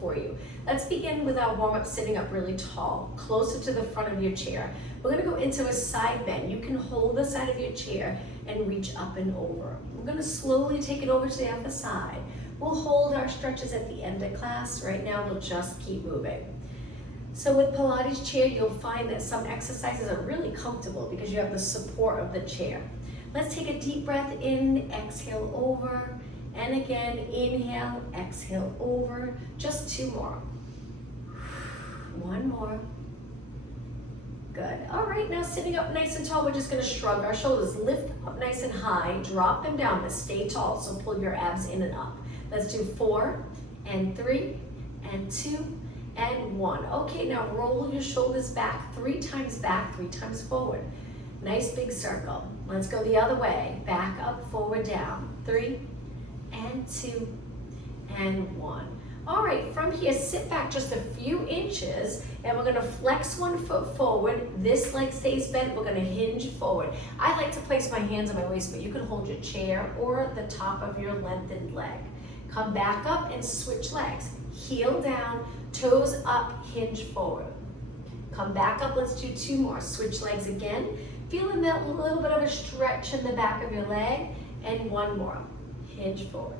for you. Let's begin with our warm-up sitting up really tall, closer to the front of your chair. We're gonna go into a side bend. You can hold the side of your chair and reach up and over. We're gonna slowly take it over to the other side. We'll hold our stretches at the end of class. Right now, we'll just keep moving. So with Pilates chair, you'll find that some exercises are really comfortable because you have the support of the chair. Let's take a deep breath in, exhale over, and again, inhale, exhale over. Just 2 more. One more. Good. All right, now sitting up nice and tall, we're just gonna shrug our shoulders, lift up nice and high, drop them down, but stay tall, so pull your abs in and up. Let's do 4 and 3 and 2 and 1. Okay, now roll your shoulders back 3 times, 3 times forward. Nice big circle. Let's go the other way. Back up, forward, down. 3 and 2 and 1. All right, from here, sit back just a few inches and we're gonna flex 1 foot forward. This leg stays bent, we're gonna hinge forward. I like to place my hands on my waist, but you can hold your chair or the top of your lengthened leg. Come back up and switch legs. Heel down, toes up, hinge forward. Come back up, let's do 2 more. Switch legs again. Feeling that little bit of a stretch in the back of your leg, and 1 more. Hinge forward.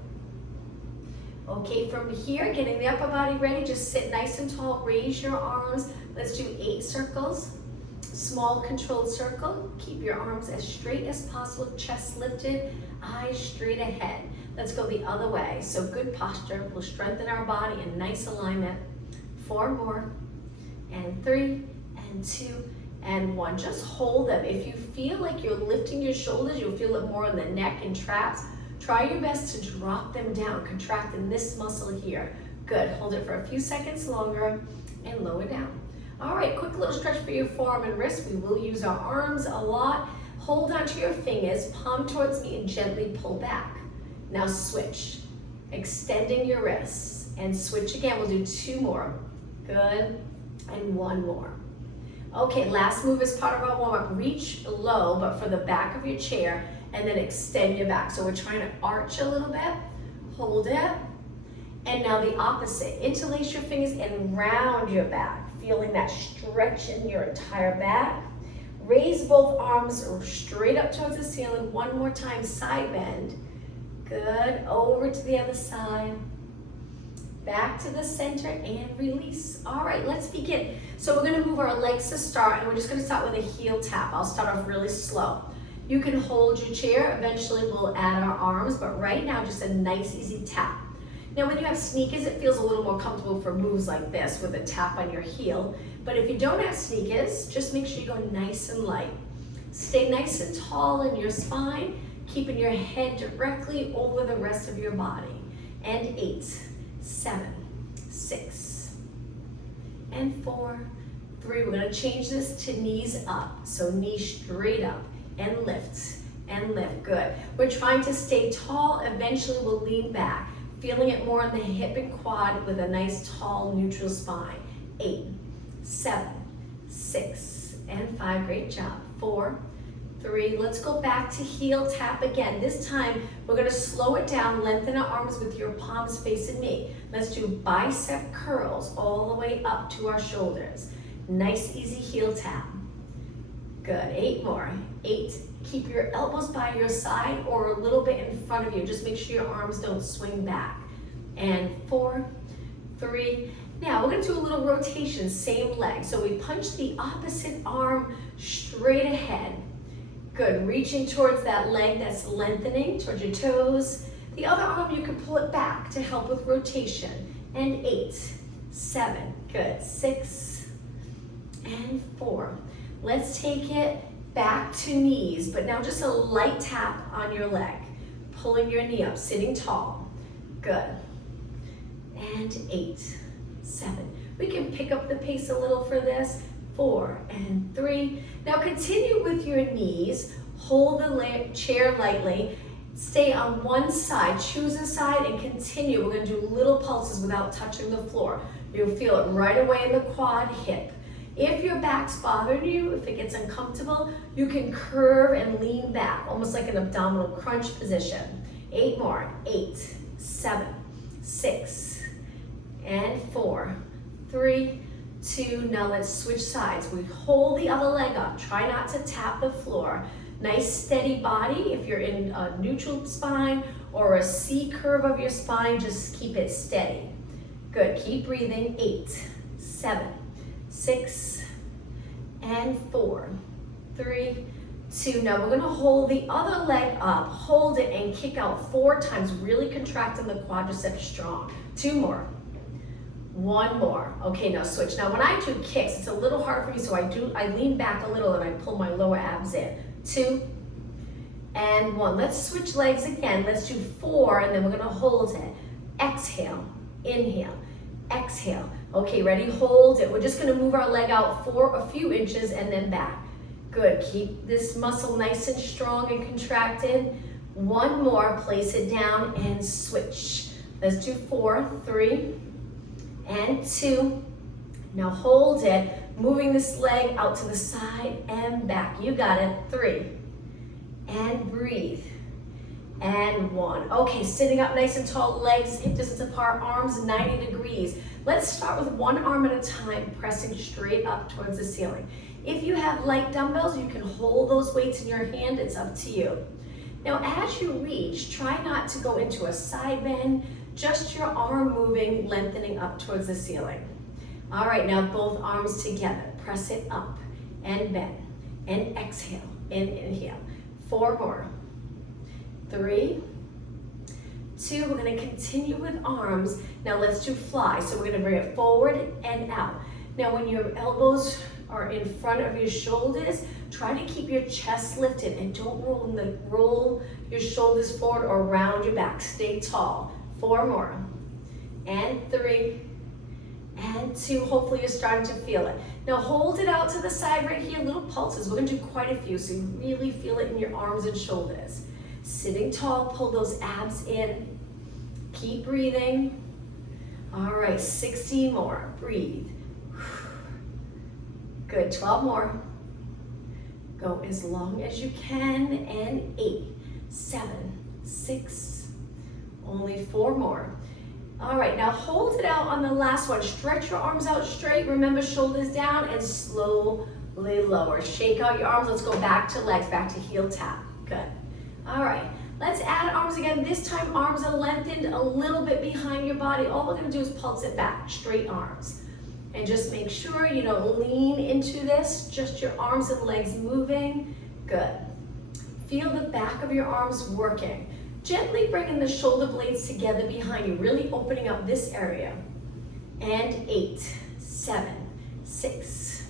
Okay, from here, getting the upper body ready, just sit nice and tall, raise your arms. Let's do 8 circles. Small controlled circle. Keep your arms as straight as possible, chest lifted, eyes straight ahead. Let's go the other way. So good posture, we'll strengthen our body in nice alignment. 4 more, and 3, and 2, and 1. Just hold them. If you feel like you're lifting your shoulders, you'll feel it more in the neck and traps. Try your best to drop them down, contracting this muscle here. Good, hold it for a few seconds longer and lower down. All right, quick little stretch for your forearm and wrist. We will use our arms a lot. Hold onto your fingers, palm towards me, and gently pull back. Now switch, extending your wrists, and switch again. We'll do 2 more. Good, and 1 more. Okay, last move is part of our warm-up. Reach low, but for the back of your chair, and then extend your back. So we're trying to arch a little bit, hold it, and now the opposite. Interlace your fingers and round your back, feeling that stretch in your entire back. Raise both arms straight up towards the ceiling. 1 more time, side bend. Good, over to the other side. Back to the center and release. All right, let's begin. So we're gonna move our legs to start, and we're just gonna start with a heel tap. I'll start off really slow. You can hold your chair, eventually we'll add our arms, but right now just a nice easy tap. Now when you have sneakers, it feels a little more comfortable for moves like this with a tap on your heel. But if you don't have sneakers, just make sure you go nice and light. Stay nice and tall in your spine, keeping your head directly over the rest of your body. And 8, 7, 6, and 4, 3. We're gonna change this to knees up. So knees straight up. And lift, and lift, good. We're trying to stay tall, eventually we'll lean back, feeling it more in the hip and quad with a nice tall neutral spine. 8, 7, 6, and 5, great job. 4, 3, let's go back to heel tap again. This time, we're gonna slow it down, lengthen our arms with your palms facing me. Let's do bicep curls all the way up to our shoulders. Nice, easy heel tap. Good, 8 more. 8, keep your elbows by your side or a little bit in front of you. Just make sure your arms don't swing back. And 4, 3. Now we're gonna do a little rotation, same leg. So we punch the opposite arm straight ahead. Good, reaching towards that leg that's lengthening, towards your toes. The other arm, you can pull it back to help with rotation. And 8, 7, good, 6, and 4. Let's take it back to knees, but now just a light tap on your leg. Pulling your knee up, sitting tall. Good. And 8, 7. We can pick up the pace a little for this. 4 and 3. Now continue with your knees. Hold the chair lightly. Stay on one side, choose a side, and continue. We're gonna do little pulses without touching the floor. You'll feel it right away in the quad, hip. If your back's bothering you, if it gets uncomfortable, you can curve and lean back, almost like an abdominal crunch position. 8 more, 8, 7, 6, and 4, 3, 2. Now let's switch sides. We hold the other leg up. Try not to tap the floor. Nice steady body. If you're in a neutral spine or a C curve of your spine, just keep it steady. Good, keep breathing. 8, 7, 6, and 4, 3, 2. Now we're gonna hold the other leg up, hold it and kick out 4 times, really contracting the quadriceps strong. 2 more. 1 more. Okay, now switch. Now when I do kicks, it's a little hard for me, so I lean back a little and I pull my lower abs in. 2 and 1. Let's switch legs again. Let's do 4 and then we're gonna hold it. Exhale, inhale, exhale. Okay, ready? Hold it. We're just gonna move our leg out for a few inches and then back. Good, keep this muscle nice and strong and contracted. 1 more, place it down and switch. Let's do 4, 3, and 2. Now hold it, moving this leg out to the side and back. You got it. 3, and breathe, and 1. Okay, sitting up nice and tall, legs hip distance apart, arms 90 degrees. Let's start with 1 arm at a time, pressing straight up towards the ceiling. If you have light dumbbells, you can hold those weights in your hand, it's up to you. Now as you reach, try not to go into a side bend, just your arm moving, lengthening up towards the ceiling. All right, now both arms together, press it up and bend, and exhale, and inhale. 4 more. 3, 2, we're gonna continue with arms. Now let's do fly. So we're gonna bring it forward and out. Now when your elbows are in front of your shoulders, try to keep your chest lifted and don't roll your shoulders forward or around your back. Stay tall. 4 more. And 3, and 2. Hopefully you're starting to feel it. Now hold it out to the side right here, little pulses. We're gonna do quite a few so you really feel it in your arms and shoulders. Sitting tall, pull those abs in. Keep breathing. All right, 16 more. Breathe. Good, 12 more. Go as long as you can, and 8, 7, 6, only 4 more. All right, now hold it out on the last one. Stretch your arms out straight. Remember, shoulders down and slowly lower. Shake out your arms. Let's go back to legs, back to heel tap. Good. All right, let's add arms again. This time, arms are lengthened a little bit behind your body. All we're gonna do is pulse it back, straight arms. And just make sure you don't lean into this, just your arms and legs moving. Good. Feel the back of your arms working. Gently bringing the shoulder blades together behind you, really opening up this area. And 8, 7, 6,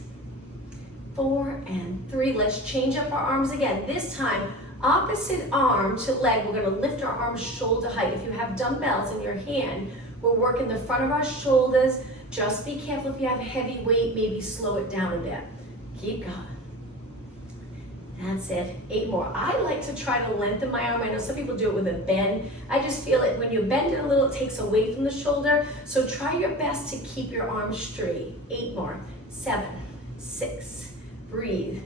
4, and 3. Let's change up our arms again. This time, opposite arm to leg. We're gonna lift our arms shoulder height. If you have dumbbells in your hand, we're working the front of our shoulders. Just be careful if you have heavy weight, maybe slow it down a bit. Keep going. That's it. 8 more. I like to try to lengthen my arm. I know some people do it with a bend. I just feel it when you bend it a little, it takes away from the shoulder. So try your best to keep your arms straight. 8 more. 7, 6, breathe,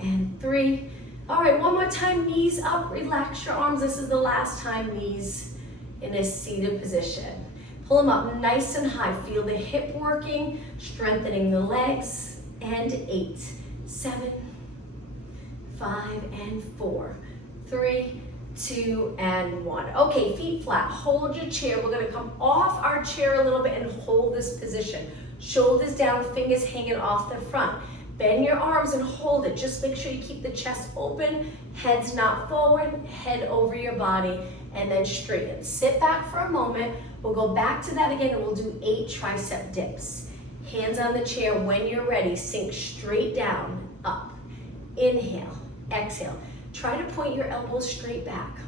and 3. All right, one more time, knees up, relax your arms. This is the last time, knees in a seated position. Pull them up nice and high. Feel the hip working, strengthening the legs. And 8, 7, 5, and 4, 3, 2, and 1. Okay, feet flat, hold your chair. We're gonna come off our chair a little bit and hold this position. Shoulders down, fingers hanging off the front. Bend your arms and hold it. Just make sure you keep the chest open, head's not forward, head over your body, and then straighten. Sit back for a moment. We'll go back to that again and we'll do 8 tricep dips. Hands on the chair. When you're ready, sink straight down, up. Inhale, exhale. Try to point your elbows straight back.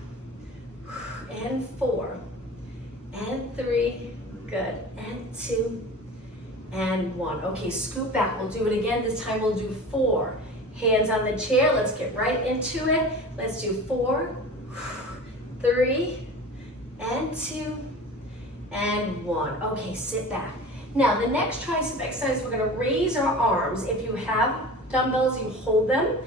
And 4, and 3, good, and 2, and 1. Okay, scoot back. We'll do it again. This time we'll do 4. Hands on the chair. Let's get right into it. Let's do 4, 3, and 2, and 1. Okay, sit back. Now, the next tricep exercise, we're gonna raise our arms. If you have dumbbells, you hold them.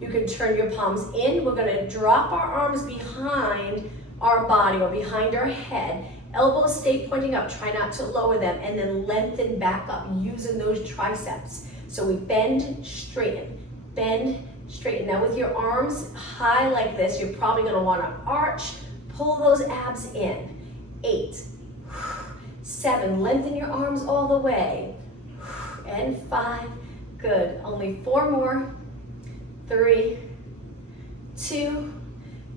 You can turn your palms in. We're gonna drop our arms behind our body or behind our head Elbows stay pointing up, try not to lower them, and then lengthen back up using those triceps. So we bend, straighten, bend, straighten. Now with your arms high like this, you're probably gonna wanna arch, pull those abs in. 8, 7, lengthen your arms all the way. And 5, good. Only 4 more. 3, 2,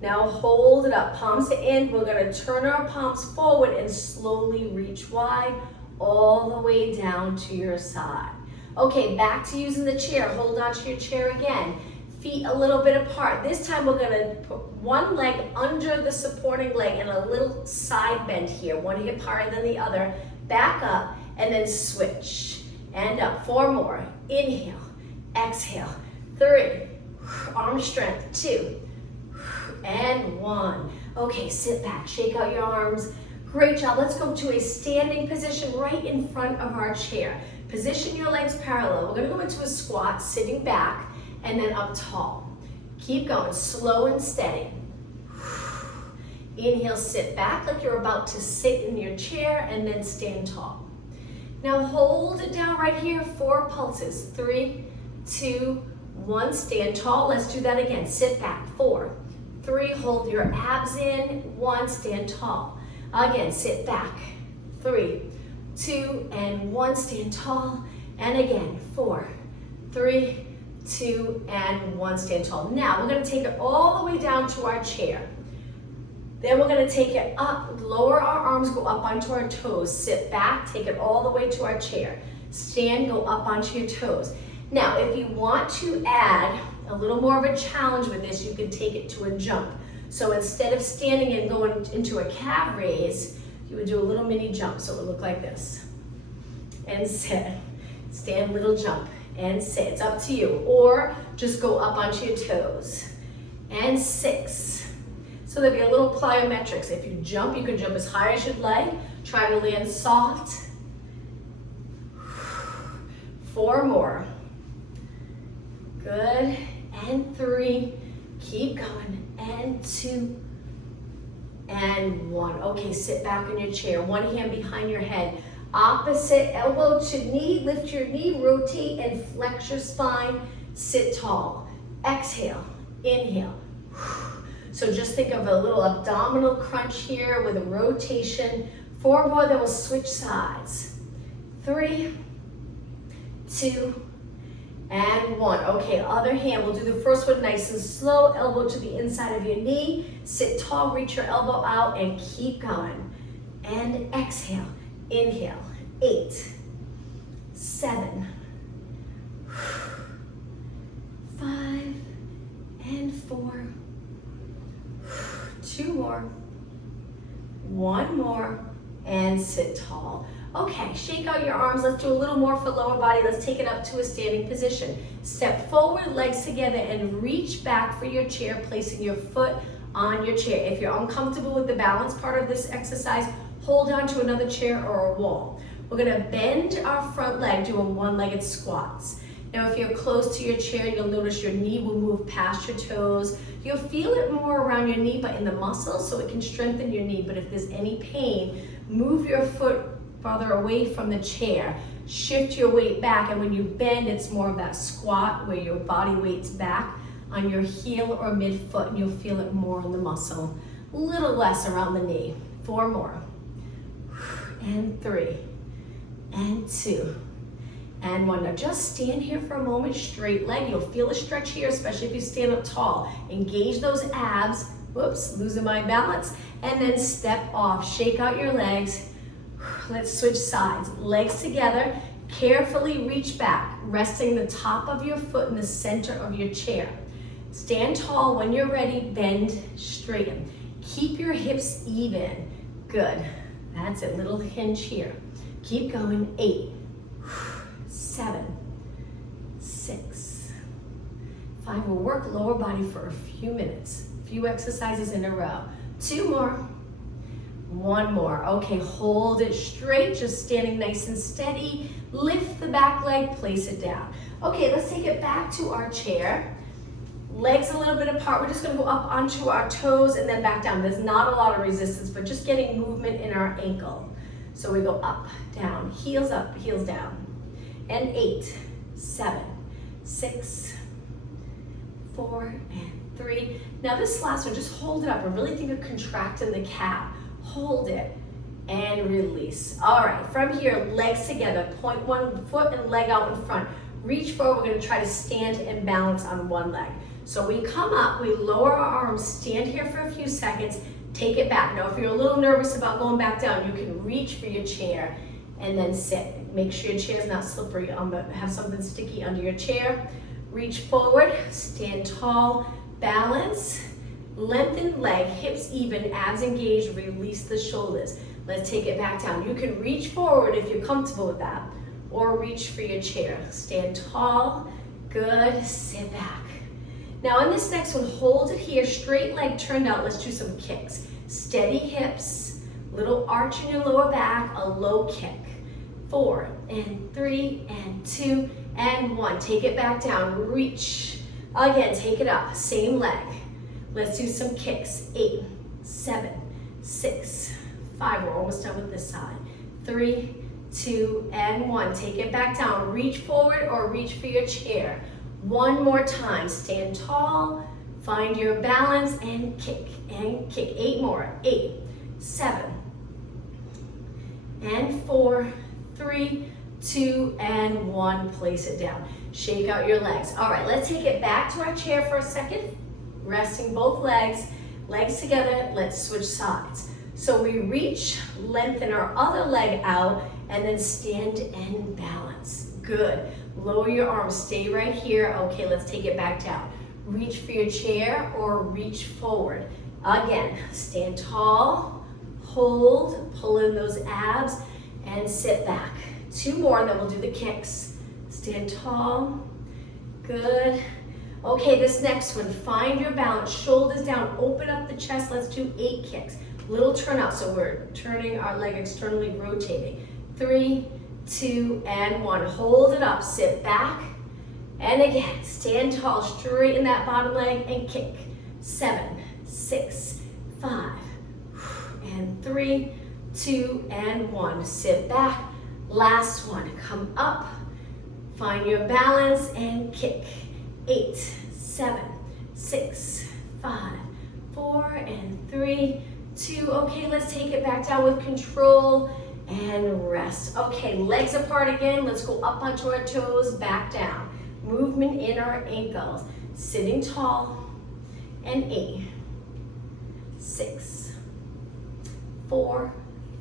now hold it up, palms to in. We're gonna turn our palms forward and slowly reach wide all the way down to your side. Okay, back to using the chair. Hold on to your chair again. Feet a little bit apart. This time we're gonna put one leg under the supporting leg and a little side bend here. One hip higher than the other. Back up and then switch. And up, 4 more. Inhale, exhale, 3, arm strength, 2, and 1. Okay, sit back, shake out your arms. Great job, let's go to a standing position right in front of our chair. Position your legs parallel. We're gonna go into a squat, sitting back, and then up tall. Keep going, slow and steady. Inhale, sit back like you're about to sit in your chair, and then stand tall. Now hold it down right here, 4 pulses. 3, 2, 1, stand tall. Let's do that again. Sit back, 4, 3, hold your abs in, 1, stand tall. Again, sit back, 3, 2, and 1, stand tall. And again, 4, 3, 2, and 1, stand tall. Now we're gonna take it all the way down to our chair. Then we're gonna take it up, lower our arms, go up onto our toes. Sit back, take it all the way to our chair. Stand, go up onto your toes. Now, if you want to add a little more of a challenge with this, you can take it to a jump. So instead of standing and going into a calf raise, you would do a little mini jump. So it would look like this. And sit, stand, little jump, and sit. It's up to you. Or just go up onto your toes. And 6. So there'll be a little plyometrics. If you jump, you can jump as high as you'd like. Try to land soft. 4 more. Good. And 3. Keep going. And 2. And 1. Okay, sit back in your chair. One hand behind your head. Opposite elbow to knee. Lift your knee, rotate, and flex your spine. Sit tall. Exhale. Inhale. So just think of a little abdominal crunch here with a rotation. 4 more, then we'll switch sides. 3, 2, and 1. Okay, other hand, we'll do the first one nice and slow. Elbow to the inside of your knee. Sit tall, reach your elbow out, and keep going. And exhale, inhale. 8, 7, 5, and 4. 2 more, 1 more, and sit tall. Okay, shake out your arms. Let's do a little more for lower body. Let's take it up to a standing position. Step forward, legs together, and reach back for your chair, placing your foot on your chair. If you're uncomfortable with the balance part of this exercise, hold on to another chair or a wall. We're gonna bend our front leg, doing one-legged squats. Now, if you're close to your chair, you'll notice your knee will move past your toes. You'll feel it more around your knee, but in the muscles, so it can strengthen your knee. But if there's any pain, move your foot farther away from the chair. Shift your weight back, and when you bend, it's more of that squat where your body weight's back on your heel or midfoot, and you'll feel it more in the muscle. A little less around the knee. 4 more. And 3. And 2. And 1. Now just stand here for a moment, straight leg. You'll feel a stretch here, especially if you stand up tall. Engage those abs. Whoops, losing my balance. And then step off, shake out your legs. Let's switch sides. Legs together, carefully reach back, resting the top of your foot in the center of your chair. Stand tall. When you're ready, bend, straighten. Keep your hips even. Good. That's it, little hinge here. Keep going. 8, 7, 6, 5. We'll work lower body for a few minutes. A few exercises in a row. 2 more. 1 more. Okay, hold it straight, just standing nice and steady. Lift the back leg, place it down. Okay, let's take it back to our chair. Legs a little bit apart. We're just gonna go up onto our toes and then back down. There's not a lot of resistance, but just getting movement in our ankle. So we go up, down, heels up, heels down. And 8, 7, 6, 4, and 3. Now this last one, just hold it up and really think of contracting the calf. Hold it and release. All right, from here, legs together. Point one foot and leg out in front. Reach forward, we're gonna try to stand and balance on one leg. So we come up, we lower our arms, stand here for a few seconds, take it back. Now if you're a little nervous about going back down, you can reach for your chair and then sit. Make sure your chair is not slippery. Have something sticky under your chair. Reach forward, stand tall, balance, lengthen leg, hips even, abs engaged, release the shoulders. Let's take it back down. You can reach forward if you're comfortable with that, or reach for your chair. Stand tall, good, sit back. Now on this next one, hold it here, straight leg turned out. Let's do some kicks. Steady hips, little arch in your lower back, a low kick. 4, and 3, and 2, and 1. Take it back down, reach. Again, take it up, same leg. Let's do some kicks. 8, 7, 6, 5. We're almost done with this side. 3, 2, and 1. Take it back down. Reach forward or reach for your chair. One more time. Stand tall, find your balance, and kick, and kick. 8 more. 8, 7, and 4, 3, 2, and 1. Place it down. Shake out your legs. All right, let's take it back to our chair for a second. Resting both legs, legs together. Let's switch sides. So we reach, lengthen our other leg out, and then stand and balance. Good. Lower your arms, stay right here. Okay, let's take it back down. Reach for your chair or reach forward. Again, stand tall, hold, pull in those abs, and sit back. 2 more, then we'll do the kicks. Stand tall, good. Okay, this next one, find your balance, shoulders down, open up the chest. Let's do 8 kicks. Little turn out, so we're turning our leg externally, rotating. 3, 2, and 1. Hold it up, sit back, and again, stand tall, straighten that bottom leg, and kick. 7, 6, 5, and 3, 2, and 1. Sit back. Last one. Come up, find your balance, and kick. 8, 7, 6, 5, 4, and 3, 2. Okay, let's take it back down with control and rest. Okay, legs apart again. Let's go up onto our toes, back down. Movement in our ankles. Sitting tall, and 8, 6, 4,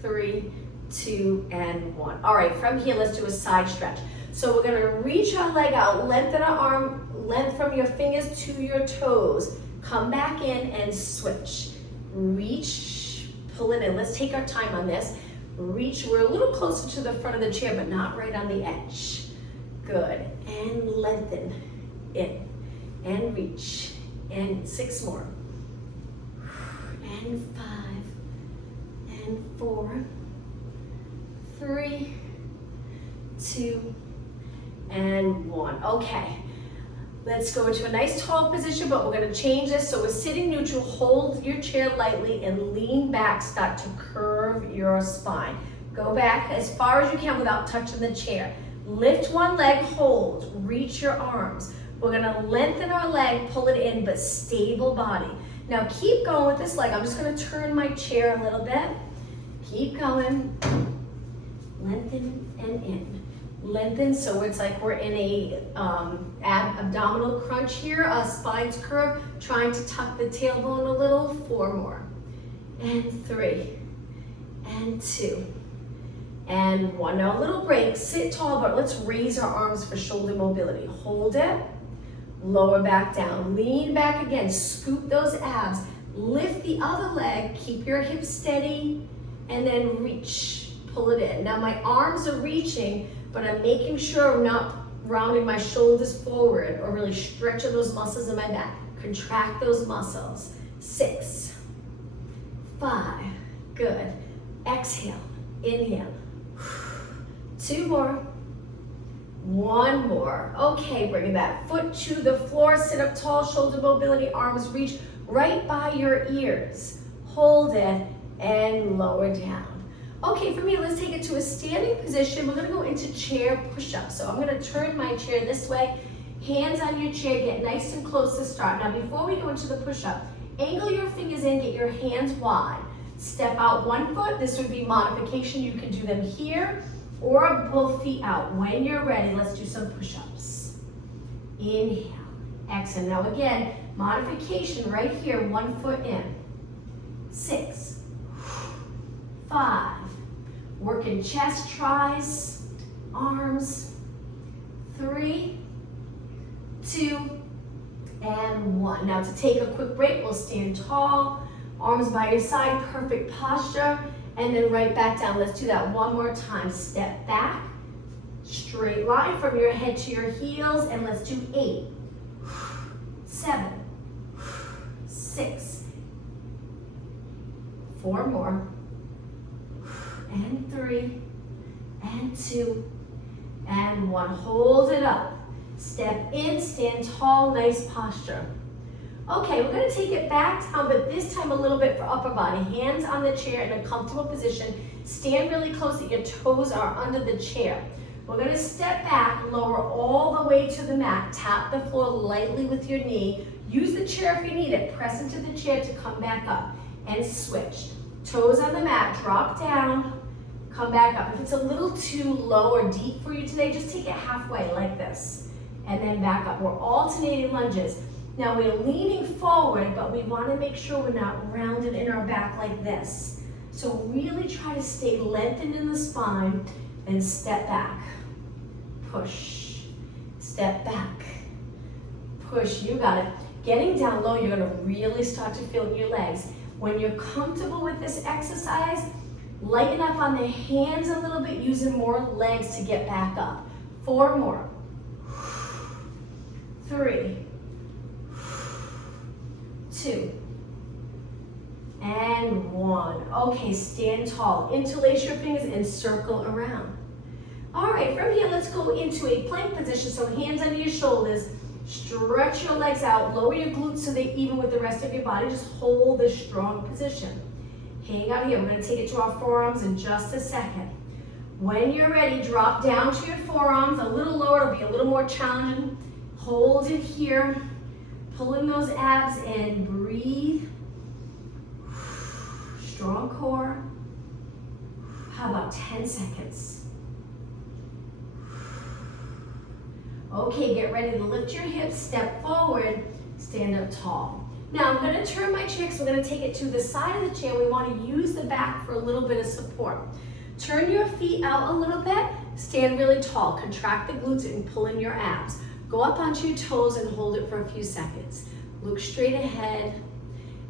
3, 2, and 1. All right, from here, let's do a side stretch. So we're gonna reach our leg out, lengthen our arm, length from your fingers to your toes. Come back in and switch. Reach, pull it in. Let's take our time on this. Reach, we're a little closer to the front of the chair, but not right on the edge. Good, and lengthen, in, and reach, and 6 more. And 5, and 4, 3, 2, and 1. Okay, let's go into a nice tall position, but we're gonna change this. So we're sitting neutral, hold your chair lightly and lean back, start to curve your spine. Go back as far as you can without touching the chair. Lift one leg, hold, reach your arms. We're gonna lengthen our leg, pull it in, but stable body. Now keep going with this leg. I'm just gonna turn my chair a little bit. Keep going, lengthen and in. Lengthen, so it's like we're in a abdominal crunch here, spine's curved, trying to tuck the tailbone a little. 4 more, and 3, and 2, and 1. Now a little break, sit tall, but let's raise our arms for shoulder mobility. Hold it, lower back down, lean back again, scoop those abs, lift the other leg, keep your hips steady, and then reach, pull it in. Now my arms are reaching, but I'm making sure I'm not rounding my shoulders forward or really stretching those muscles in my back. Contract those muscles. 6, 5, good. Exhale, inhale. 2 more, One more. Okay, bring that foot to the floor. Sit up tall, shoulder mobility, arms reach right by your ears. Hold it and lower down. Okay, for me, let's take it to a standing position. We're gonna go into chair push-up. So I'm gonna turn my chair this way. Hands on your chair, get nice and close to start. Now before we go into the push-up, angle your fingers in, get your hands wide. Step out one foot, this would be modification. You can do them here or both feet out. When you're ready, let's do some push-ups. Inhale, exhale. Now again, modification right here, one foot in. 6, 5, working chest, tries, arms. 3, 2, and 1. Now to take a quick break, we'll stand tall, arms by your side, perfect posture, and then right back down. Let's do that one more time. Step back, straight line from your head to your heels, and let's do 8, 7, 6, 4 more, and 3, and 2, and 1. Hold it up. Step in, stand tall, nice posture. Okay, we're gonna take it back down, but this time a little bit for upper body. Hands on the chair in a comfortable position. Stand really close that your toes are under the chair. We're gonna step back, lower all the way to the mat. Tap the floor lightly with your knee. Use the chair if you need it. Press into the chair to come back up and switch. Toes on the mat, drop down, come back up. If it's a little too low or deep for you today, just take it halfway like this and then back up. We're alternating lunges. Now we're leaning forward, but we want to make sure we're not rounded in our back like this. So really try to stay lengthened in the spine and step back, push, step back, push, you got it. Getting down low, you're gonna really start to feel your legs. When you're comfortable with this exercise, lighten up on the hands a little bit, using more legs to get back up. 4 more, 3, 2, and 1. Okay, stand tall. Interlace your fingers and circle around. All right, from here, let's go into a plank position. So hands under your shoulders, stretch your legs out, lower your glutes so they're even with the rest of your body. Just hold this strong position. Hang out here. We're going to take it to our forearms in just a second. When you're ready, drop down to your forearms, a little lower. It'll be a little more challenging. Hold it here. Pulling those abs in, breathe. Strong core. How about 10 seconds? Okay, get ready to lift your hips, step forward, stand up tall. Now I'm gonna turn my chair, so we're gonna take it to the side of the chair. We wanna use the back for a little bit of support. Turn your feet out a little bit, stand really tall, contract the glutes and pull in your abs. Go up onto your toes and hold it for a few seconds. Look straight ahead,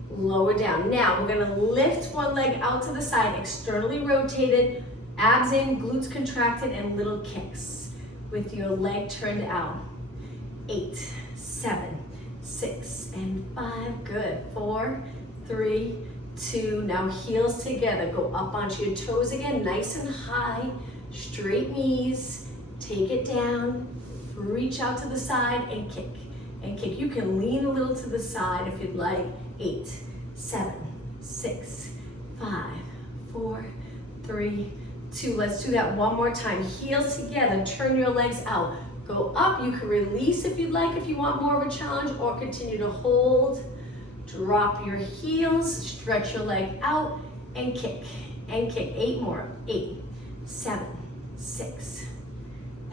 lower down. Now we're gonna lift one leg out to the side, externally rotated, abs in, glutes contracted, and little kicks with your leg turned out. 8, 7, 6, and 5. Good. 4, 3, 2. Now heels together. Go up onto your toes again, nice and high. Straight knees. Take it down. Reach out to the side and kick. And kick. You can lean a little to the side if you'd like. 8, 7, 6, 5, 4, 3, 2. Let's do that one more time. Heels together. Turn your legs out. Go up. You can release if you'd like, if you want more of a challenge, or continue to hold. Drop your heels. Stretch your leg out and kick. And kick. 8 more. 8, 7, 6,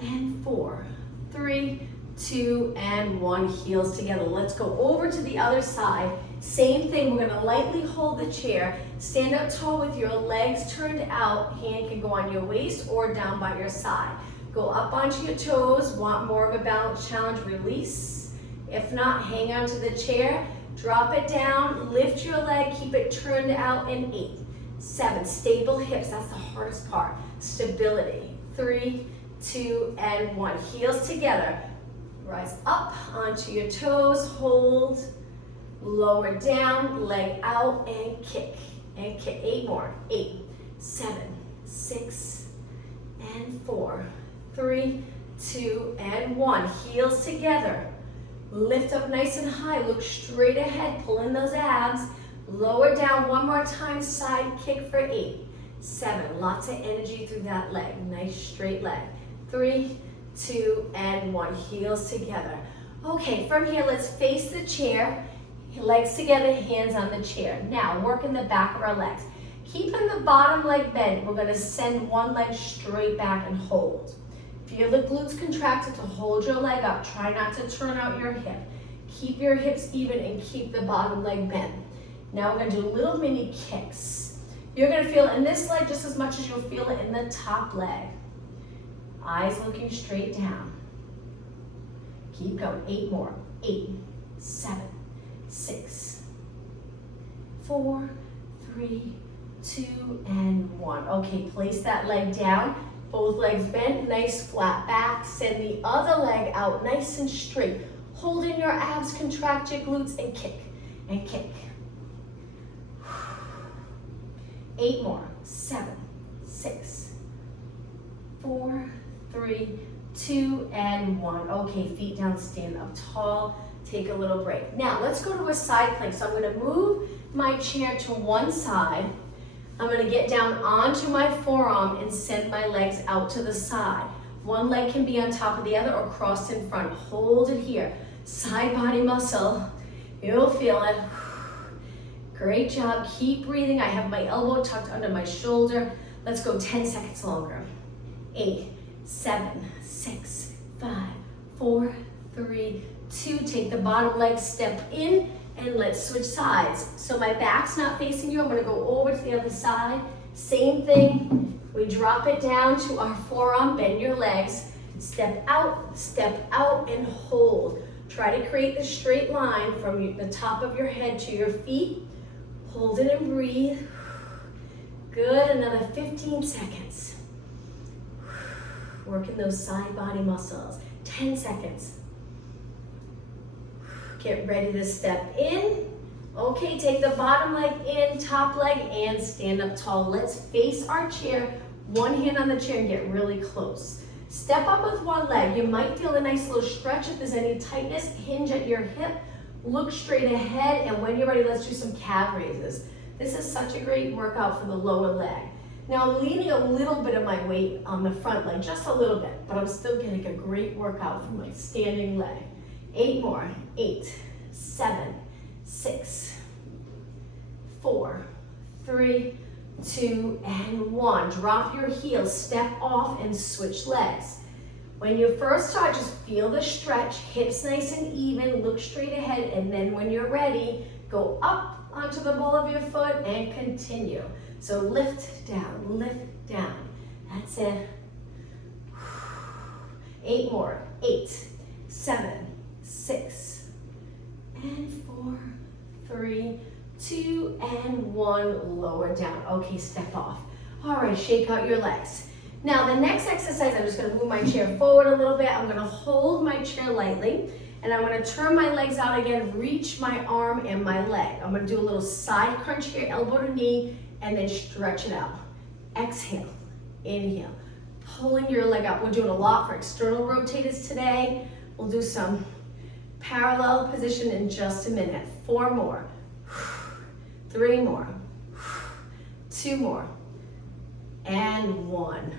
and 4, 3, 2, and 1. Heels together. Let's go over to the other side. Same thing. We're going to lightly hold the chair. Stand up tall with your legs turned out. Hand can go on your waist or down by your side. Go up onto your toes. Want more of a balance challenge? Release. If not, hang on to the chair. Drop it down. Lift your leg. Keep it turned out in 8, 7. Stable hips. That's the hardest part. Stability. 3, 2, and 1. Heels together. Rise up onto your toes. Hold. Lower down. Leg out and kick. And kick. 8 more. 8, 7, 6, and 4, 3, 2, and 1. Heels together. Lift up nice and high. Look straight ahead. Pull in those abs. Lower down one more time. Side kick for 8, 7. Lots of energy through that leg. Nice straight leg. 3, 2, and 1. Heels together. Okay, from here, let's face the chair. Legs together, hands on the chair. Now, work in the back of our legs. Keeping the bottom leg bent, we're gonna send one leg straight back and hold. If you have the glutes contracted, to hold your leg up, try not to turn out your hip. Keep your hips even and keep the bottom leg bent. Now we're gonna do little mini kicks. You're gonna feel it in this leg just as much as you'll feel it in the top leg. Eyes looking straight down. Keep going, 8 more. 8, 7, 6, 4, 3, 2, and 1. Okay, place that leg down. Both legs bent, nice flat back. Send the other leg out nice and straight. Hold in your abs, contract your glutes, and kick, and kick. 8 more. 7, 6, 4, 3, 2, and 1. Okay, feet down, stand up tall. Take a little break. Now, let's go to a side plank. So I'm gonna move my chair to one side. I'm gonna get down onto my forearm and send my legs out to the side. One leg can be on top of the other or crossed in front. Hold it here. Side body muscle. You'll feel it. Great job. Keep breathing. I have my elbow tucked under my shoulder. Let's go 10 seconds longer. 8, 7, 6, 5, 4, 3, 2. Take the bottom leg, step in, and let's switch sides. So my back's not facing you. I'm gonna go over to the other side. Same thing. We drop it down to our forearm, bend your legs, step out, and hold. Try to create the straight line from the top of your head to your feet. Hold it and breathe. Good, another 15 seconds. Working those side body muscles. 10 seconds. Get ready to step in. Okay, take the bottom leg in, top leg, and stand up tall. Let's face our chair, one hand on the chair, and get really close. Step up with one leg. You might feel a nice little stretch if there's any tightness. Hinge at your hip. Look straight ahead, and when you're ready, let's do some calf raises. This is such a great workout for the lower leg. Now I'm leaning a little bit of my weight on the front leg, just a little bit, but I'm still getting a great workout from my standing leg. 8 more. 8, 7, 6, 4, 3, 2, and 1. Drop your heels, step off, and switch legs. When you first start, just feel the stretch, hips nice and even, look straight ahead, and then when you're ready, go up onto the ball of your foot and continue. So lift down, that's it. 8 more. 8, 7, 6, and 4, 3, 2, and 1. Lower down. Okay, step off. All right, shake out your legs. Now the next exercise, I'm just gonna move my chair forward a little bit. I'm gonna hold my chair lightly, and I'm gonna turn my legs out again, reach my arm and my leg. I'm gonna do a little side crunch here, elbow to knee, and then stretch it out. Exhale, inhale, pulling your leg up. We're doing a lot for external rotators today. We'll do some parallel position in just a minute. 4 more, 3 more, 2 more, and 1.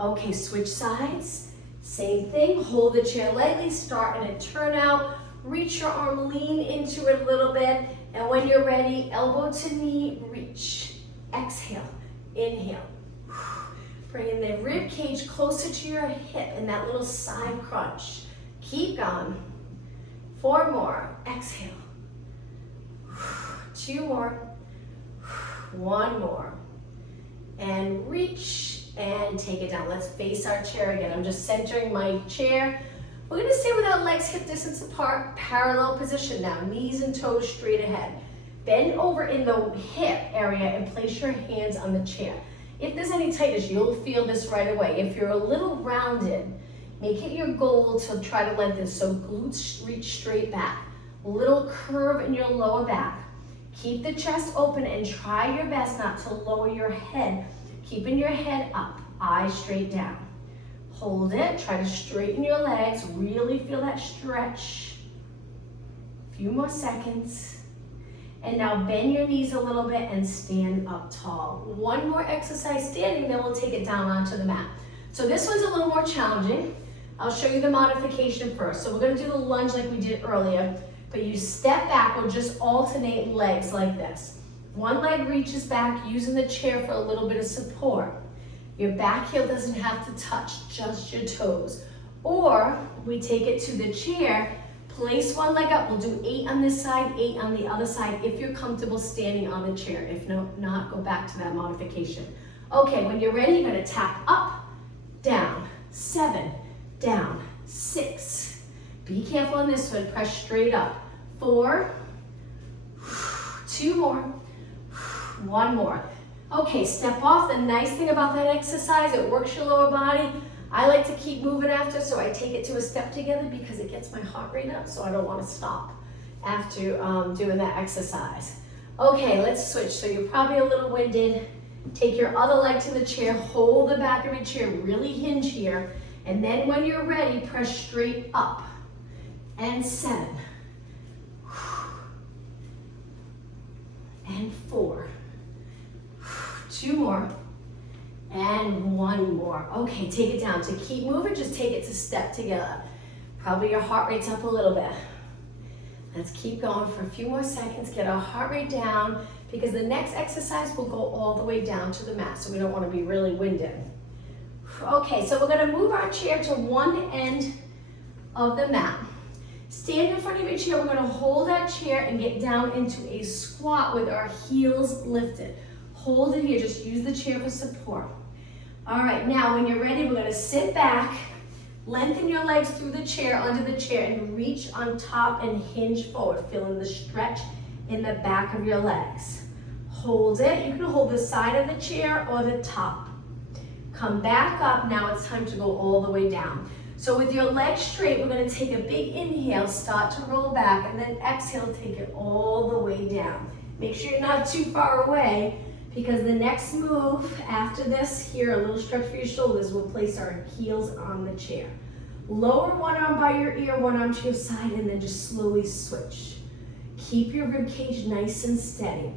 Okay, switch sides. Same thing, hold the chair lightly, start in a turn out, reach your arm, lean into it a little bit, and when you're ready, elbow to knee, reach. Exhale, inhale. Bringing the rib cage closer to your hip in that little side crunch. Keep going. 4 more, exhale. 2 more, 1 more, and reach and take it down. Let's face our chair again. I'm just centering my chair. We're gonna stay with our legs hip distance apart, parallel position now, knees and toes straight ahead. Bend over in the hip area and place your hands on the chair. If there's any tightness, you'll feel this right away. If you're a little rounded, make it your goal to try to lengthen, so glutes reach straight back. Little curve in your lower back. Keep the chest open and try your best not to lower your head. Keeping your head up, eyes straight down. Hold it, try to straighten your legs, really feel that stretch. A few more seconds. And now bend your knees a little bit and stand up tall. One more exercise standing, then we'll take it down onto the mat. So this one's a little more challenging. I'll show you the modification first. So we're gonna do the lunge like we did earlier, but you step back or just alternate legs like this. One leg reaches back using the chair for a little bit of support. Your back heel doesn't have to touch, just your toes. Or we take it to the chair, place one leg up. We'll do 8 on this side, 8 on the other side if you're comfortable standing on the chair. If not, go back to that modification. Okay, when you're ready, you're gonna tap up, down, 7, down, 6. Be careful on this one, press straight up. 4, 2 more, 1 more. Okay, step off. The nice thing about that exercise, it works your lower body. I like to keep moving after, so I take it to a step together because it gets my heart rate up, so I don't want to stop after doing that exercise. Okay, let's switch. So you're probably a little winded. Take your other leg to the chair, hold the back of your chair, really hinge here, and then when you're ready, press straight up. And 7. And 4. 2 more, and 1 more. Okay, take it down. To keep moving, just take it to step together. Probably your heart rate's up a little bit. Let's keep going for a few more seconds. Get our heart rate down because the next exercise will go all the way down to the mat, so we don't want to be really winded. Okay, so we're going to move our chair to one end of the mat. Stand in front of your chair. We're going to hold our chair and get down into a squat with our heels lifted. Hold it here, just use the chair for support. All right, now when you're ready, we're gonna sit back, lengthen your legs through the chair, under the chair, and reach on top and hinge forward, feeling the stretch in the back of your legs. Hold it, you can hold the side of the chair or the top. Come back up, now it's time to go all the way down. So with your legs straight, we're gonna take a big inhale, start to roll back, and then exhale, take it all the way down. Make sure you're not too far away, because the next move after this, here, a little stretch for your shoulders, we'll place our heels on the chair. Lower one arm by your ear, one arm to your side, and then just slowly switch. Keep your rib cage nice and steady.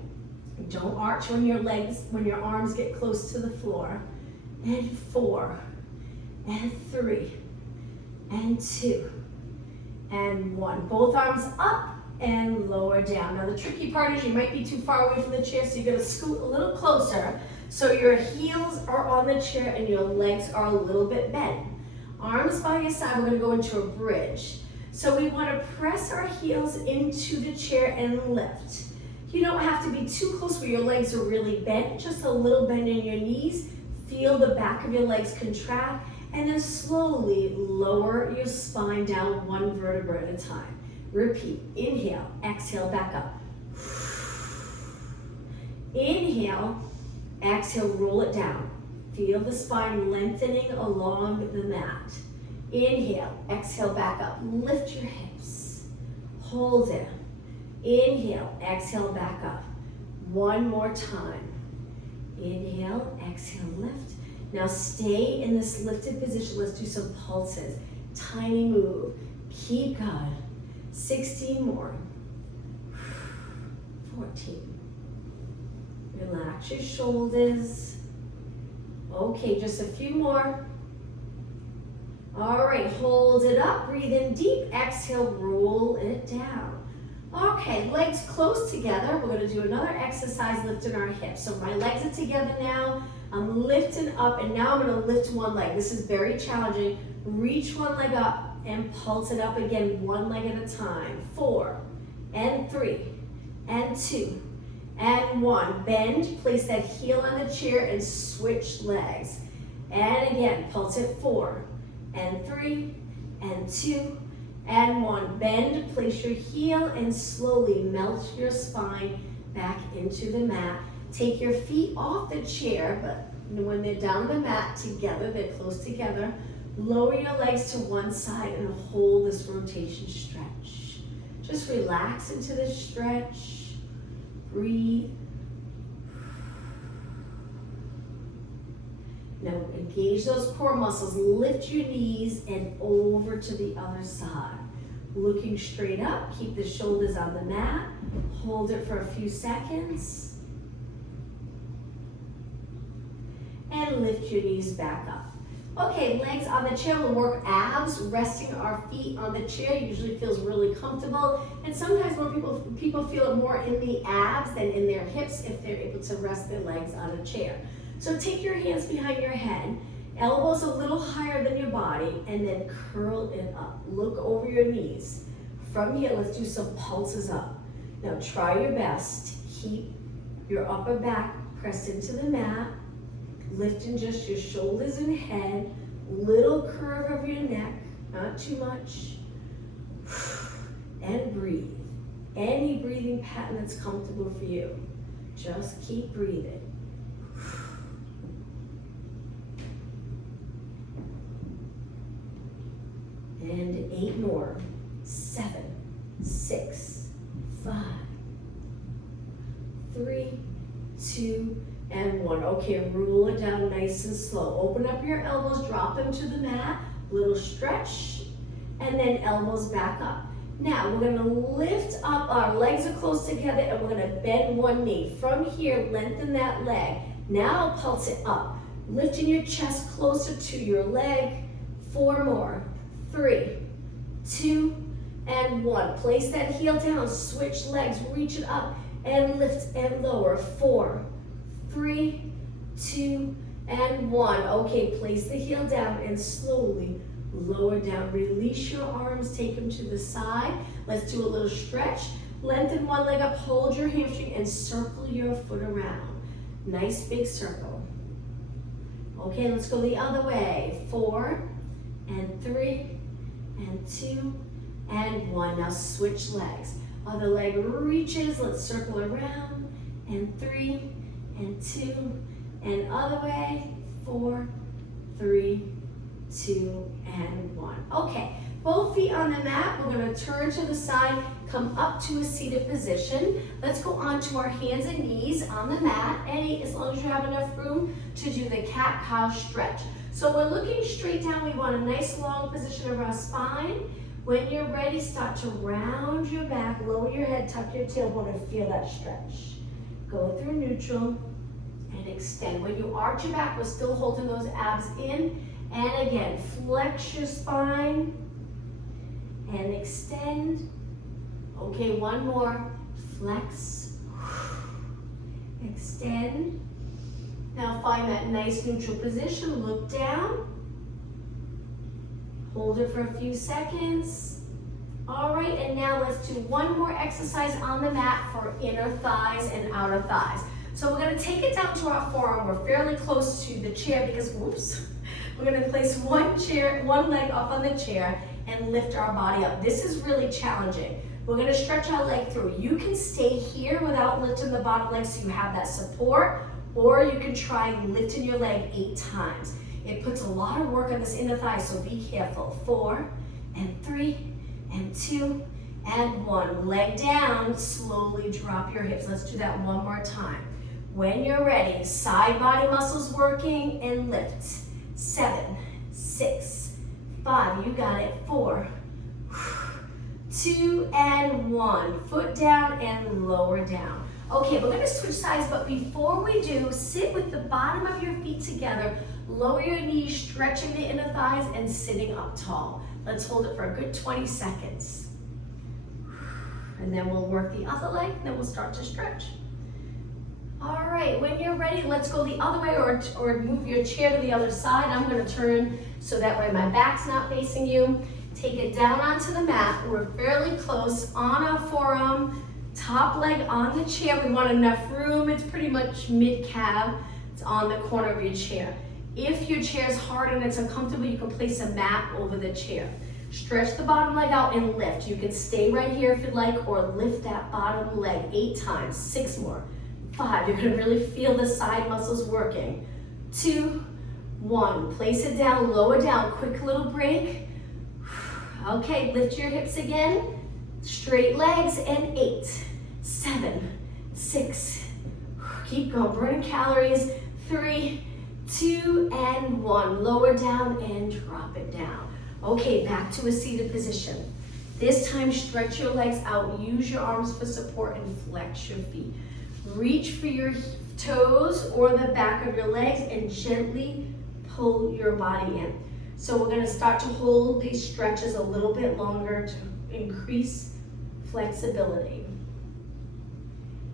Don't arch when your arms get close to the floor. And 4, and 3, and 2, and 1. Both arms up and lower down. Now the tricky part is you might be too far away from the chair, so you're gonna scoot a little closer so your heels are on the chair and your legs are a little bit bent. Arms by your side, we're gonna go into a bridge. So we wanna press our heels into the chair and lift. You don't have to be too close where your legs are really bent, just a little bend in your knees. Feel the back of your legs contract, and then slowly lower your spine down one vertebra at a time. Repeat, inhale, exhale, back up. Inhale, exhale, roll it down. Feel the spine lengthening along the mat. Inhale, exhale, back up. Lift your hips. Hold it. Inhale, exhale, back up. One more time. Inhale, exhale, lift. Now stay in this lifted position. Let's do some pulses. Tiny move. Keep going. 16 more. 14. Relax your shoulders. Okay, just a few more. All right, hold it up. Breathe in deep. Exhale, roll it down. Okay, legs close together. We're going to do another exercise lifting our hips. So my legs are together now. I'm lifting up, and now I'm going to lift one leg. This is very challenging. Reach one leg up and pulse it up again, one leg at a time. 4, and 3, and 2, and 1. Bend, place that heel on the chair and switch legs. And again, pulse it. 4, and 3, and 2, and 1. Bend, place your heel, and slowly melt your spine back into the mat. Take your feet off the chair, but when they're down the mat together, they're close together. Lower your legs to one side and hold this rotation stretch. Just relax into this stretch. Breathe. Now engage those core muscles, lift your knees and over to the other side. Looking straight up, keep the shoulders on the mat, hold it for a few seconds, and lift your knees back up. Okay, legs on the chair, we'll work abs, resting our feet on the chair usually feels really comfortable, and sometimes more people feel it more in the abs than in their hips if they're able to rest their legs on a chair. So take your hands behind your head, elbows a little higher than your body, and then curl it up. Look over your knees. From here, let's do some pulses up. Now try your best. Keep your upper back pressed into the mat, lifting just your shoulders and head, little curve of your neck, not too much, and breathe. Any breathing pattern that's comfortable for you. Just keep breathing. And 8 more. 7, 6, 5, 3, 2, and 1. Okay, rule it down nice and slow. Open up your elbows, drop them to the mat, little stretch, and then elbows back up. Now, we're gonna lift up, our legs are close together, and we're gonna bend one knee. From here, lengthen that leg. Now, pulse it up. Lifting your chest closer to your leg. 4 more. 3, 2, and 1. Place that heel down, switch legs, reach it up, and lift and lower. 4, 3, 2, and 1. Okay, place the heel down and slowly lower down. Release your arms, take them to the side. Let's do a little stretch. Lengthen one leg up, hold your hamstring, and circle your foot around. Nice big circle. Okay, let's go the other way. 4, and 3, and 2, and 1. Now switch legs. Other leg reaches, let's circle around, and 3, and 2, and other way, 4, 3, 2, and 1. Okay, both feet on the mat. We're gonna turn to the side, come up to a seated position. Let's go onto our hands and knees on the mat, as long as you have enough room to do the cat-cow stretch. So we're looking straight down. We want a nice long position of our spine. When you're ready, start to round your back, lower your head, tuck your tailbone, and feel that stretch. Go through neutral and extend. When you arch your back, we're still holding those abs in. And again, flex your spine and extend. Okay, one more. Flex, extend. Now find that nice neutral position, look down. Hold it for a few seconds. All right, and now let's do one more exercise on the mat for inner thighs and outer thighs. So we're gonna take it down to our forearm. We're fairly close to the chair because, whoops, we're gonna place one leg up on the chair and lift our body up. This is really challenging. We're gonna stretch our leg through. You can stay here without lifting the bottom leg so you have that support, or you can try lifting your leg 8 times. It puts a lot of work on this inner thigh, so be careful. 4, and 3, and 2, and 1. Leg down, slowly drop your hips. Let's do that one more time. When you're ready, side body muscles working, and lift. 7, 6, 5, you got it. 4, 2, and 1. Foot down and lower down. Okay, we're gonna switch sides, but before we do, sit with the bottom of your feet together, lower your knees, stretching the inner thighs, and sitting up tall. Let's hold it for a good 20 seconds. And then we'll work the other leg, then we'll start to stretch. All right, when you're ready, let's go the other way, or move your chair to the other side. I'm gonna turn so that way my back's not facing you. Take it down onto the mat. We're fairly close on our forearm, top leg on the chair. We want enough room. It's pretty much mid-calf. It's on the corner of your chair. If your chair is hard and it's uncomfortable, you can place a mat over the chair. Stretch the bottom leg out and lift. You can stay right here if you'd like, or lift that bottom leg 8 times. 6 more. 5, you're gonna really feel the side muscles working. 2, 1, place it down, lower down, quick little break. Okay, lift your hips again. Straight legs, and 8, 7, 6, keep going, burning calories. 3, 2, and 1. Lower down and drop it down. Okay, back to a seated position. This time, stretch your legs out, use your arms for support, and flex your feet. Reach for your toes or the back of your legs and gently pull your body in. So we're going to start to hold these stretches a little bit longer to increase flexibility.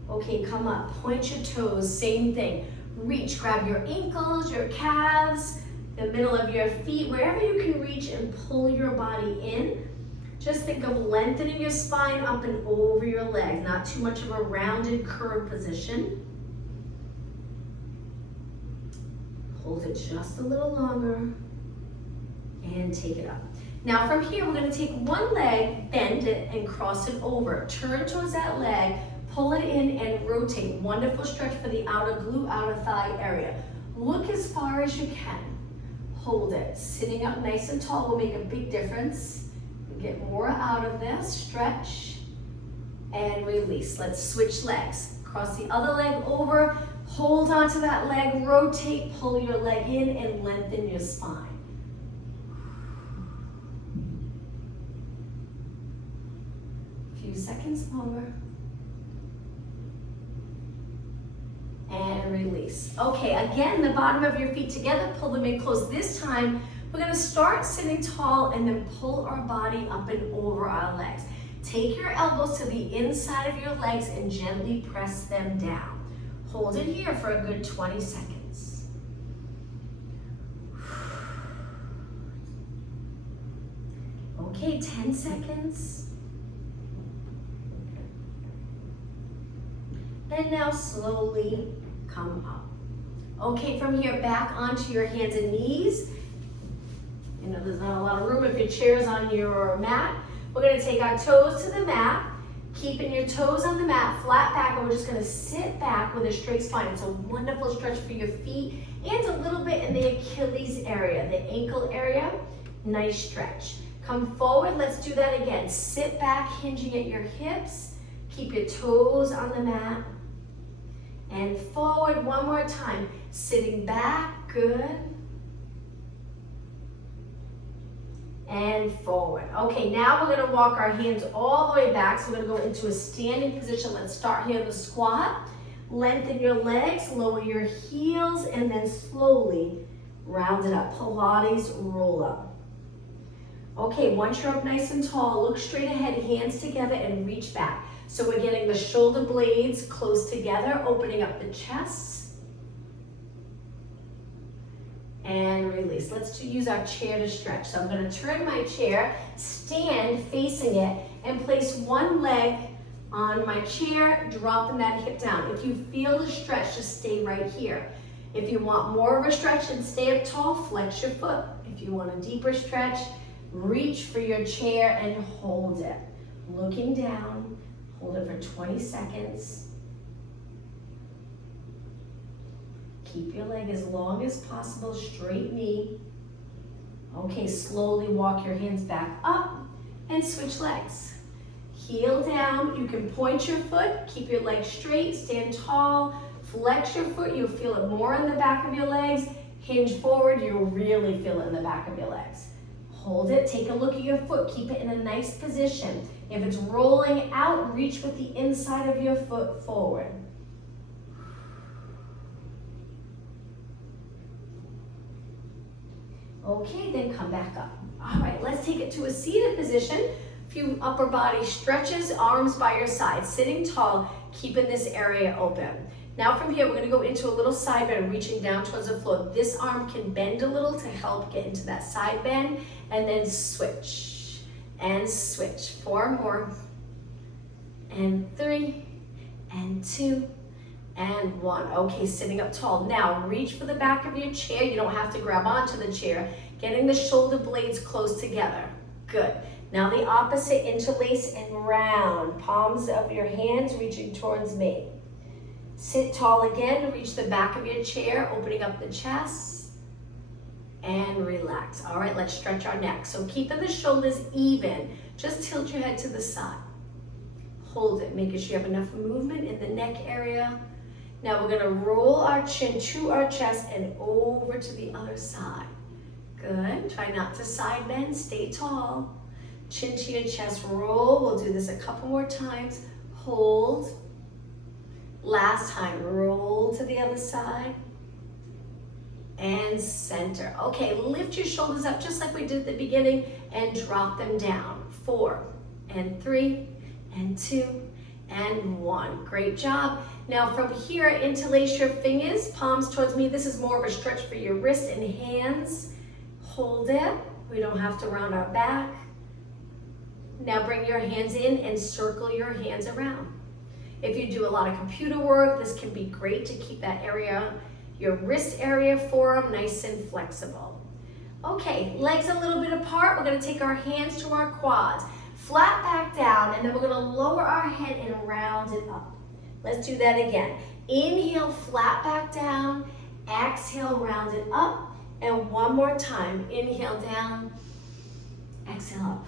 Okay, come up, point your toes, same thing. Reach, grab your ankles, your calves, the middle of your feet, wherever you can reach, and pull your body in. Just think of lengthening your spine up and over your legs, not too much of a rounded curve position. Hold it just a little longer and take it up. Now from here, we're going to take one leg, bend it, and cross it over. Turn towards that leg, pull it in and rotate. Wonderful stretch for the outer glute, outer thigh area. Look as far as you can. Hold it. Sitting up nice and tall will make a big difference. Get more out of this. Stretch and release. Let's switch legs. Cross the other leg over. Hold onto that leg. Rotate. Pull your leg in and lengthen your spine. A few seconds longer. And release. Okay, again, the bottom of your feet together. Pull them in close. This time, we're going to start sitting tall and then pull our body up and over our legs. Take your elbows to the inside of your legs and gently press them down. Hold it here for a good 20 seconds. Okay, 10 seconds. And now slowly come up. Okay, from here back onto your hands and knees. You know, there's not a lot of room if your chair's on your mat. We're going to take our toes to the mat, keeping your toes on the mat, flat back, and we're just going to sit back with a straight spine. It's a wonderful stretch for your feet and a little bit in the Achilles area, the ankle area. Nice stretch. Come forward. Let's do that again. Sit back, hinging at your hips. Keep your toes on the mat. And forward one more time. Sitting back. Good. And forward. Okay, now we're going to walk our hands all the way back. So we're going to go into a standing position. Let's start here in the squat. Lengthen your legs, lower your heels, and then slowly round it up. Pilates roll up. Okay, once you're up nice and tall, look straight ahead, hands together, and reach back. So we're getting the shoulder blades close together, opening up the chest. And release. Let's use our chair to stretch. So I'm going to turn my chair, stand facing it, and place one leg on my chair, dropping that hip down. If you feel the stretch, just stay right here. If you want more of a stretch and stay up tall, flex your foot. If you want a deeper stretch, reach for your chair and hold it. Looking down, hold it for 20 seconds. Keep your leg as long as possible, straight knee. Okay, slowly walk your hands back up and switch legs. Heel down, you can point your foot, keep your legs straight, stand tall, flex your foot, you'll feel it more in the back of your legs. Hinge forward, you'll really feel it in the back of your legs. Hold it, take a look at your foot, keep it in a nice position. If it's rolling out, reach with the inside of your foot forward. Okay, then come back up. All right, let's take it to a seated position. A few upper body stretches, arms by your side, sitting tall, keeping this area open. Now from here, we're gonna go into a little side bend, reaching down towards the floor. This arm can bend a little to help get into that side bend, and then switch, and switch. 4 more, and 3, and 2, and 1. Okay, sitting up tall. Now reach for the back of your chair. You don't have to grab onto the chair. Getting the shoulder blades close together. Good. Now the opposite, interlace and round. Palms of your hands reaching towards me. Sit tall again. Reach the back of your chair, opening up the chest. And relax. All right, let's stretch our neck. So keeping the shoulders even. Just tilt your head to the side. Hold it, making sure you have enough movement in the neck area. Now we're gonna roll our chin to our chest and over to the other side. Good, try not to side bend, stay tall. Chin to your chest, roll. We'll do this a couple more times. Hold. Last time, roll to the other side. And center. Okay, lift your shoulders up just like we did at the beginning and drop them down. 4 and 3 and 2 and 1. Great job. Now from here, interlace your fingers, palms towards me. This is more of a stretch for your wrists and hands. Hold it. We don't have to round our back. Now bring your hands in and circle your hands around. If you do a lot of computer work, this can be great to keep that area, your wrist area, forearm, nice and flexible. Okay, legs a little bit apart. We're gonna take our hands to our quads, flat back down, and then we're gonna lower our head and round it up. Let's do that again. Inhale, flat back down. Exhale, round it up. And one more time. Inhale down, exhale up.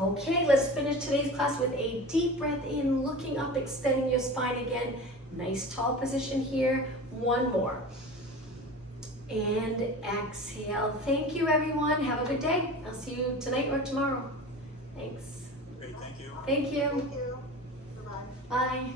Okay, let's finish today's class with a deep breath in, looking up, extending your spine again. Nice tall position here. One more. And exhale. Thank you, everyone. Have a good day. I'll see you tonight or tomorrow. Thanks. Great, thank you. Thank you. Thank you. Bye-bye. Bye.